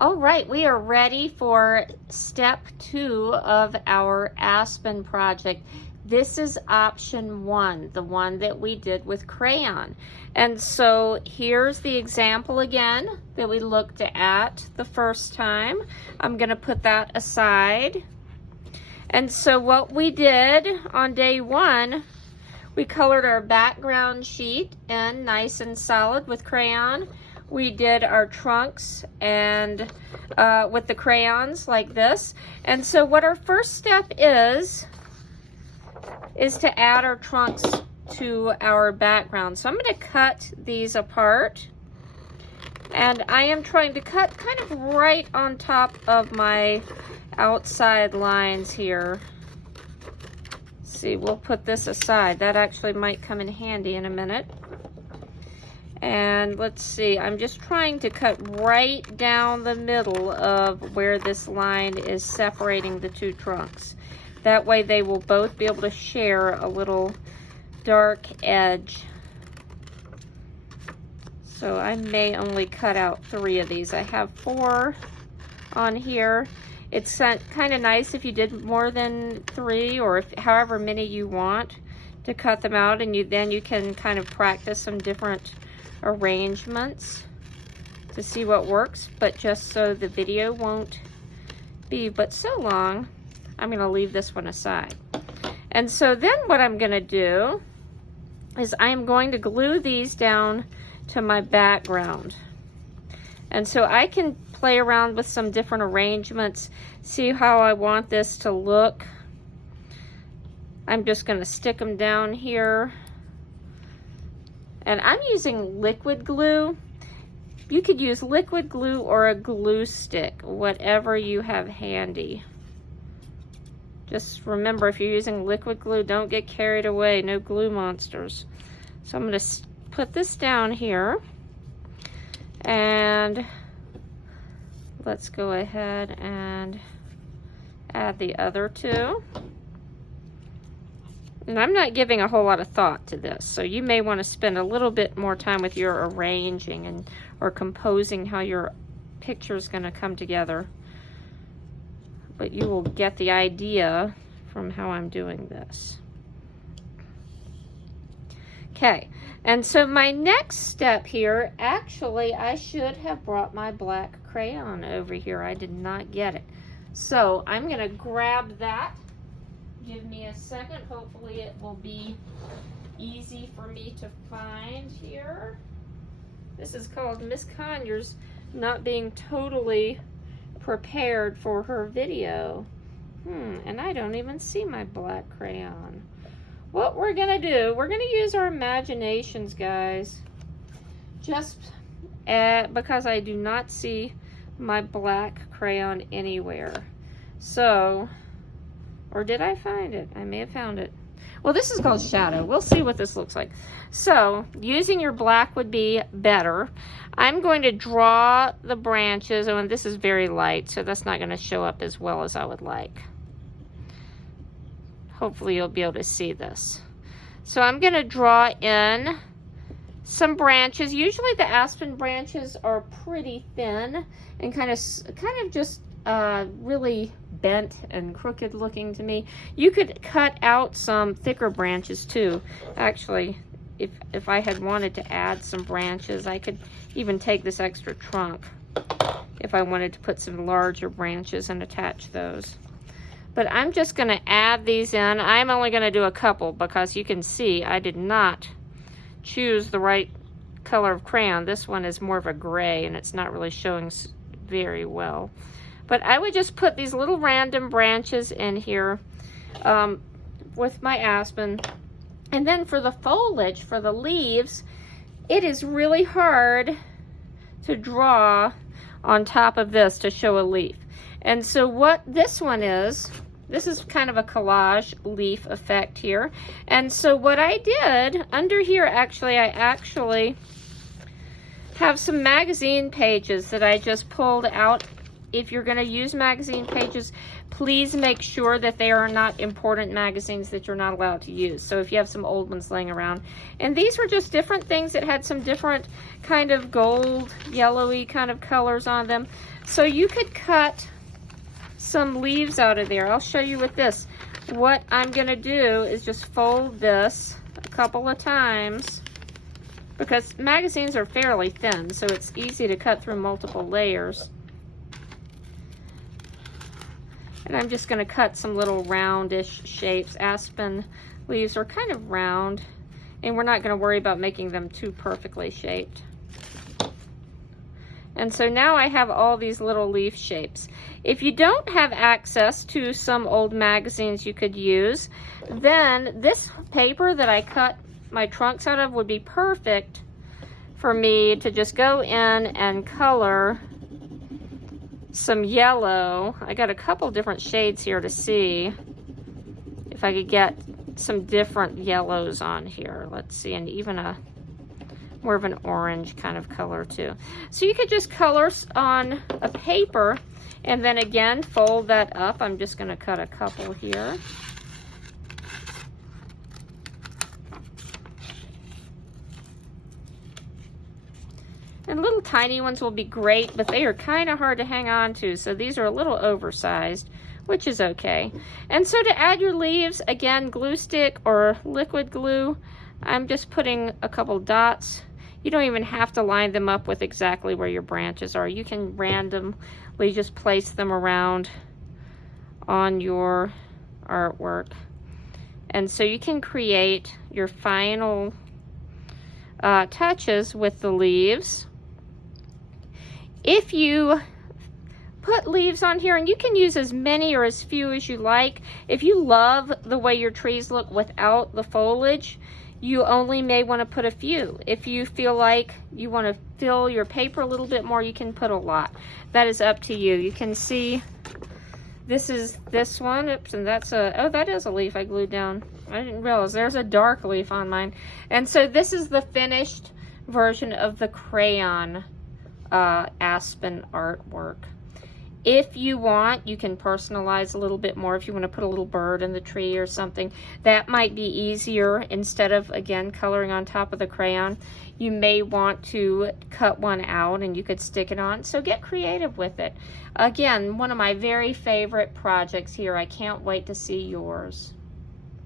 All right, we are ready for step 2 of our Aspen project. This is option 1, the one that we did with crayon. And so here's the example again that we looked at the first time. I'm going to put that aside. And so what we did on day 1, we colored our background sheet in nice and solid with crayon. We did our trunks and with the crayons like this. And so what our first step is to add our trunks to our background. So I'm going to cut these apart. And I am trying to cut kind of right on top of my outside lines here. See, we'll put this aside. That actually might come in handy in a minute. And let's see, I'm just trying to cut right down the middle of where this line is separating the two trunks. That way they will both be able to share a little dark edge. So I may only cut out 3 of these. I have 4 on here. It's kind of nice if you did more than 3, or however many you want to cut them out, and then you can kind of practice some different arrangements to see what works. But just so the video won't be but so long, I'm going to leave this one aside. And so then what I'm going to do is I'm going to glue these down to my background. And so I can play around with some different arrangements, see how I want this to look. I'm just going to stick them down here. And I'm using liquid glue. You could use liquid glue or a glue stick, whatever you have handy. Just remember, if you're using liquid glue, don't get carried away. No glue monsters. So I'm going to put this down here. And let's go ahead and add the other 2. And I'm not giving a whole lot of thought to this, so you may want to spend a little bit more time with your arranging or composing how your picture is going to come together. But you will get the idea from how I'm doing this. Okay, and so my next step here, actually I should have brought my black crayon over here. I did not get it. So I'm going to grab that. Give me a second. Hopefully it will be easy for me to find here. This is called Miss Conyers not being totally prepared for her video. And I don't even see my black crayon. What we're gonna do, we're gonna use our imaginations, guys. Just because I do not see my black crayon anywhere. So, or did I find it? I may have found it. Well, this is called shadow. We'll see what this looks like. So, using your black would be better. I'm going to draw the branches, and this is very light, so that's not going to show up as well as I would like. Hopefully you'll be able to see this. So I'm going to draw in some branches. Usually the aspen branches are pretty thin and kind of just really bent and crooked looking to me. You could cut out some thicker branches too. Actually, if I had wanted to add some branches, I could even take this extra trunk if I wanted to put some larger branches and attach those. But I'm just going to add these in. I'm only going to do a couple because you can see I did not choose the right color of crayon. This one is more of a gray and it's not really showing very well. But I would just put these little random branches in here with my aspen. And then for the foliage, for the leaves, it is really hard to draw on top of this to show a leaf. And so what this one is, this is kind of a collage leaf effect here. And so what I did under here, I actually have some magazine pages that I just pulled out if you're going to use magazine pages, please make sure that they are not important magazines that you're not allowed to use. So if you have some old ones laying around. And these were just different things that had some different kind of gold, yellowy kind of colors on them. So you could cut some leaves out of there. I'll show you with this. What I'm going to do is just fold this a couple of times, because magazines are fairly thin, so it's easy to cut through multiple layers. And I'm just going to cut some little roundish shapes. Aspen leaves are kind of round, and we're not going to worry about making them too perfectly shaped. And so now I have all these little leaf shapes. If you don't have access to some old magazines you could use, then this paper that I cut my trunks out of would be perfect for me to just go in and color some yellow. I got a couple different shades here to see if I could get some different yellows on here. Let's see, and even a more of an orange kind of color too. So you could just color on a paper and then again fold that up. I'm just going to cut a couple here. And little tiny ones will be great, but they are kind of hard to hang on to, so these are a little oversized, which is okay. And so to add your leaves, again, glue stick or liquid glue, I'm just putting a couple dots. You don't even have to line them up with exactly where your branches are. You can randomly just place them around on your artwork. And so you can create your final touches with the leaves. If you put leaves on here, and you can use as many or as few as you like. If you love the way your trees look without the foliage, you only may want to put a few. If you feel like you want to fill your paper a little bit more, you can put a lot. That is up to you. You can see this is this one. Oops, and that's a, oh, that is a leaf I glued down. I didn't realize there's a dark leaf on mine. And so this is the finished version of the Crayon Aspen artwork. If you want, you can personalize a little bit more. If you want to put a little bird in the tree or something, that might be easier. Instead of, again, coloring on top of the crayon, you may want to cut one out and you could stick it on. So get creative with it. Again, one of my very favorite projects here. I can't wait to see yours.